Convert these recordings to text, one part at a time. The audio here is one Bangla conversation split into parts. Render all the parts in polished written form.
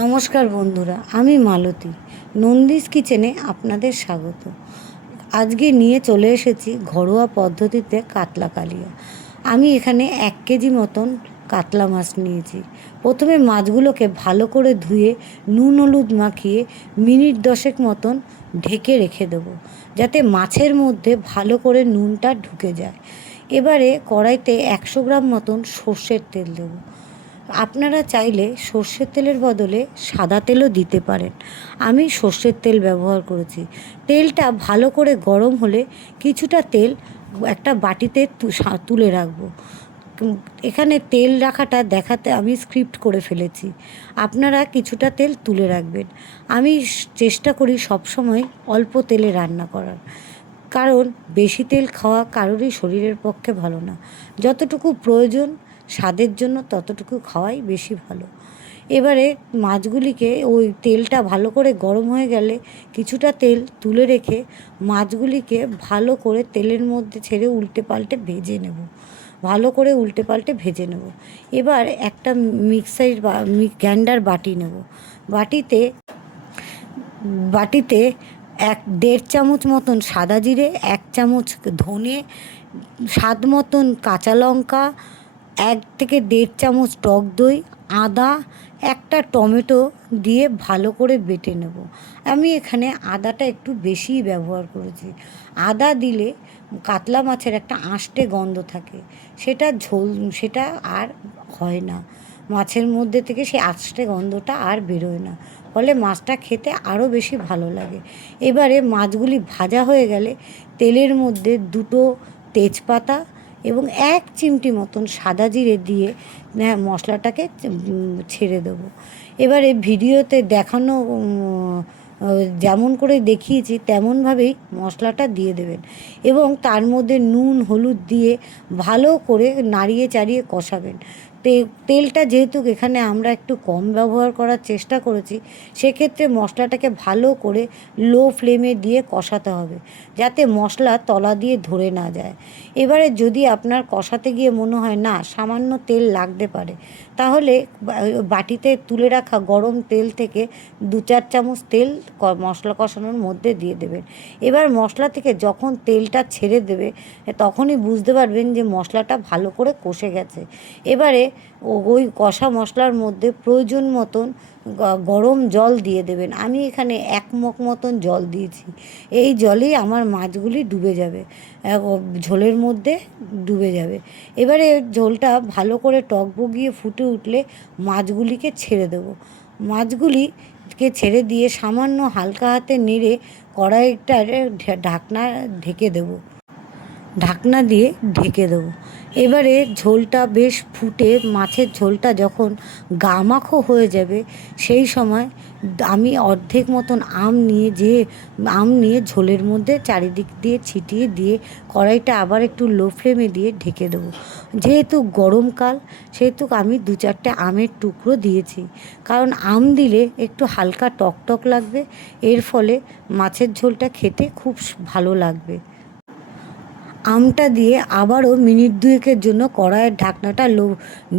নমস্কার বন্ধুরা, আমি মালতী। নন্দিস কিচেনে আপনাদের স্বাগত। আজকে নিয়ে চলে এসেছি ঘরোয়া পদ্ধতিতে কাতলা কালিয়া। আমি এখানে 1 কেজি মতন কাতলা মাছ নিয়েছি। প্রথমে মাছগুলোকে ভালো করে ধুয়ে নুন হলুদ মাখিয়ে মিনিট 10 মতন ঢেকে রেখে দেবো, যাতে মাছের মধ্যে ভালো করে নুনটা ঢুকে যায়। এবারে কড়াইতে 100 গ্রাম মতন সর্ষের তেল দেবো। আপনারা চাইলে সর্ষের তেলের বদলে সাদা তেলও দিতে পারেন। আমি সর্ষের তেল ব্যবহার করেছি। তেলটা ভালো করে গরম হলে কিছুটা তেল একটা বাটিতে তুলে রাখবো। এখানে তেল রাখাটা দেখাতে আমি স্ক্রিপ্ট করে ফেলেছি। আপনারা কিছুটা তেল তুলে রাখবেন। আমি চেষ্টা করি সবসময় অল্প তেলে রান্না করার, কারণ বেশি তেল খাওয়া কারোরই শরীরের পক্ষে ভালো না। যতটুকু প্রয়োজন স্বাদের জন্য ততটুকু খাওয়াই বেশি ভালো। এবারে মাছগুলিকে ওই তেলটা ভালো করে গরম হয়ে গেলে কিছুটা তেল তুলে রেখে মাছগুলিকে ভালো করে তেলের মধ্যে ছেড়ে উল্টে পাল্টে ভেজে নেব। ভালো করে উল্টে পাল্টে ভেজে নেব। এবার একটা মিক্সার বা গ্রাইন্ডার বাটি নেব। বাটিতে বাটিতে 1-1.5 চামচ মতন সাদা জিরে, 1 চামচ ধনে, স্বাদ মতন কাঁচা লঙ্কা, 1 থেকে 1.5 চামচ টক দই, আদা, একটা টমেটো দিয়ে ভালো করে বেটে নেব। আমি এখানে আদাটা একটু বেশিই ব্যবহার করেছি। আদা দিলে কাতলা মাছের একটা আঁশটে গন্ধ থাকে, সেটা আর হয় না। মাছের মধ্যে থেকে সেই আঁশটে গন্ধটা আর বেরোয় না, ফলে মাছটা খেতে আরও বেশি ভালো লাগে। এবারে মাছগুলি ভাজা হয়ে গেলে তেলের মধ্যে 2টো তেজপাতা এবং 1 চিমটি মতন সাদা জিরে দিয়ে মশলাটাকে ছেড়ে দেবো। এবারে ভিডিওতে দেখানো যেমন করে দেখিয়েছি তেমনভাবেই মশলাটা দিয়ে দেবেন এবং তার মধ্যে নুন হলুদ দিয়ে ভালো করে নাড়িয়ে চাড়িয়ে কষাবেন। তেলটা যেহেতু এখানে আমরা একটু কম ব্যবহার করার চেষ্টা করেছি, সেক্ষেত্রে মশলাটাকে ভালো করে লো ফ্লেমে দিয়ে কষাতে হবে, যাতে মশলা তলা দিয়ে ধরে না যায়। এবারে যদি আপনার কষাতে গিয়ে মনে হয় না সামান্য তেল লাগতে পারে, তাহলে বাটিতে তুলে রাখা গরম তেল থেকে 2-4 চামচ তেল মশলা কষানোর মধ্যে দিয়ে দেবেন। এবার মশলা থেকে যখন তেলটা ছেড়ে দেবে তখনই বুঝতে পারবেন যে মশলাটা ভালো করে কষে গেছে। এবারে ওই কষা মশলার মধ্যে প্রয়োজন মতন গরম জল দিয়ে দেবেন। আমি এখানে 1 মগ মতন জল দিয়েছি। এই জলেই আমার মাছগুলি ডুবে যাবে, ঝোলের মধ্যে ডুবে যাবে। এবারে ঝোলটা ভালো করে টকবগিয়ে ফুটে উঠলে মাছগুলিকে ছেড়ে দেবো। মাছগুলিকে ছেড়ে দিয়ে সামান্য হালকা হাতে নেড়ে কড়াইটার ঢাকনা দিয়ে ঢেকে দেবো। এবারে ঝোলটা বেশ ফুটে মাছের ঝোলটা যখন গামাখো হয়ে যাবে, সেই সময় আমি অর্ধেক মতন আম নিয়ে ঝোলের মধ্যে চারিদিক দিয়ে ছিটিয়ে দিয়ে কড়াইটা আবার একটু লো ফ্লেমে দিয়ে ঢেকে দেবো। যেহেতু গরমকাল, সেহেতু আমি 2-4টে আমের টুকরো দিয়েছি, কারণ আম দিলে একটু হালকা টক টক লাগবে। এর ফলে মাছের ঝোলটা খেতে খুব ভালো লাগবে। আমটা দিয়ে আবারও মিনিট 2-এর জন্য কড়াইয়ের ঢাকনাটা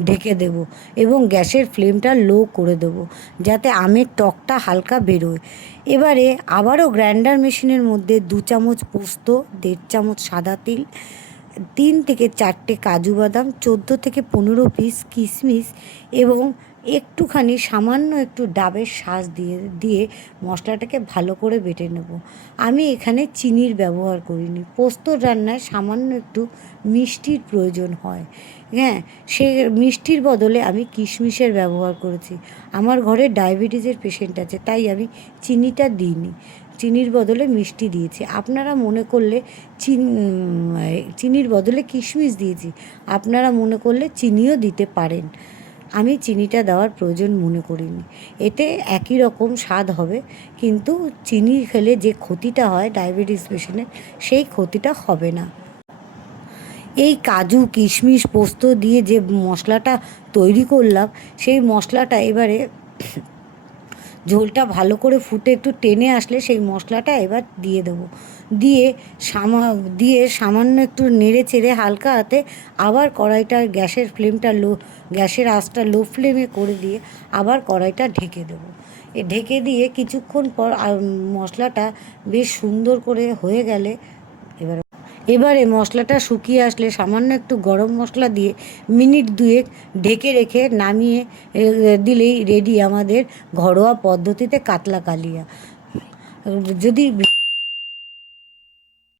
ঢেকে দেবো এবং গ্যাসের ফ্লেমটা লো করে দেবো, যাতে আমের টকটা হালকা বেরোয়। এবারে আবারও গ্রাইন্ডার মেশিনের মধ্যে 2 চামচ পোস্ত, 1.5 চামচ সাদা তিল, 3 থেকে 4টে কাজু বাদাম, 14 থেকে 15 পিস কিশমিশ এবং একটুখানি সামান্য একটু ডাবের শাঁস দিয়ে মশলাটাকে ভালো করে বেটে নেব। আমি এখানে চিনির ব্যবহার করিনি। পোস্তর রান্নায় সামান্য একটু মিষ্টির প্রয়োজন হয়। হ্যাঁ, সে মিষ্টির বদলে আমি কিশমিশের ব্যবহার করেছি। আমার ঘরে ডায়াবেটিসের পেশেন্ট আছে, তাই আমি চিনিটা দিইনি, চিনির বদলে মিষ্টি দিয়েছি। আপনারা মনে করলে চিনির বদলে কিশমিশ দিয়েছি, আপনারা মনে করলে চিনিও দিতে পারেন। আমি চিনিটা দেওয়ার প্রয়োজন মনে করিনি। এতে একই রকম স্বাদ হবে, কিন্তু চিনি খেলে যে ক্ষতিটা হয় ডায়াবেটিস পেশেন্টের, সেই ক্ষতিটা হবে না। এই কাজু কিশমিশ পোস্ত দিয়ে যে মশলাটা তৈরি করলাম, সেই মশলাটা এবারে ঝোলটা ভালো করে ফুটে একটু টেনে আসলে সেই মশলাটা এবার দিয়ে দেবো, দিয়ে দিয়ে সামান্য একটু নেড়ে চেড়ে হালকা হাতে আবার কড়াইটা গ্যাসের ফ্লেমটা লো, গ্যাসের আঁচটা লো ফ্লেমে করে দিয়ে আবার কড়াইটা ঢেকে দেবো। ঢেকে দিয়ে কিছুক্ষণ পর মশলাটা বেশ সুন্দর করে হয়ে গেলে এবারে মশলাটা শুকিয়ে আসলে সামান্য একটু গরম মশলা দিয়ে মিনিট দুয়েক ঢেকে রেখে নামিয়ে দিলেই রেডি আমাদের ঘরোয়া পদ্ধতিতে কাতলা কালিয়া। যদি